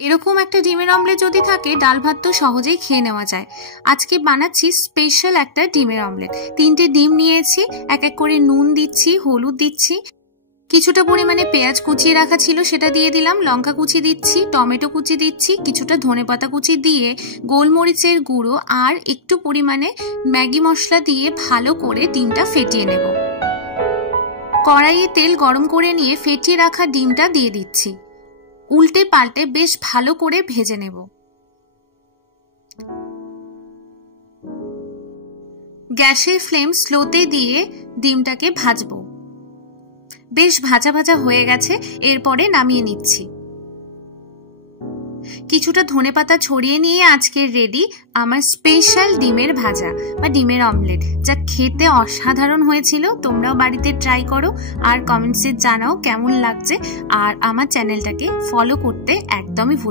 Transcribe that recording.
এরকম একটা ডিমের অমলেট যদি থাকে ডাল ভাত তো সহজেই খেয়ে নেওয়া যায়। আজকে বানাচ্ছি স্পেশাল একটা ডিমের অমলেট। 3টে ডিম নিয়েছি, এক এক করে নুন দিচ্ছি, হলুদ দিচ্ছি, কিছুটা পরিমাণে পেঁয়াজ কুচিয়ে রাখা ছিল সেটা দিয়ে দিলাম, লঙ্কা কুচি দিচ্ছি, টমেটো কুচি দিচ্ছি, কিছুটা ধনেপাতা কুচি দিয়ে গোলমরিচের গুঁড়ো আর একটু পরিমাণে ম্যাগি মশলা দিয়ে ভালো করে ডিমটা ফেটিয়ে নেব। কড়াইয়ে তেল গরম করে নিয়ে ফেটিয়ে রাখা ডিমটা দিয়ে দিচ্ছি, উল্টে পাল্টে বেশ ভালো করে ভেজে নেব। গ্যাসের ফ্লেম স্লোতে দিয়ে ডিমটাকে ভাজবো। বেশ ভাজা ভাজা হয়ে গেছে, এরপরে নামিয়ে নিচ্ছি। কিছুটা ধনেপাতা ছড়িয়ে নিয়ে আজকের রেডি আমার স্পেশাল ডিমের ভাজা বা ডিমের অমলেট, যা খেতে অসাধারণ হয়েছিল। তোমরাও বাড়িতে ট্রাই করো আর কমেন্টসে জানাও কেমন লাগছে। আর আমার চ্যানেলটাকে ফলো করতে একদমই ভুলো না।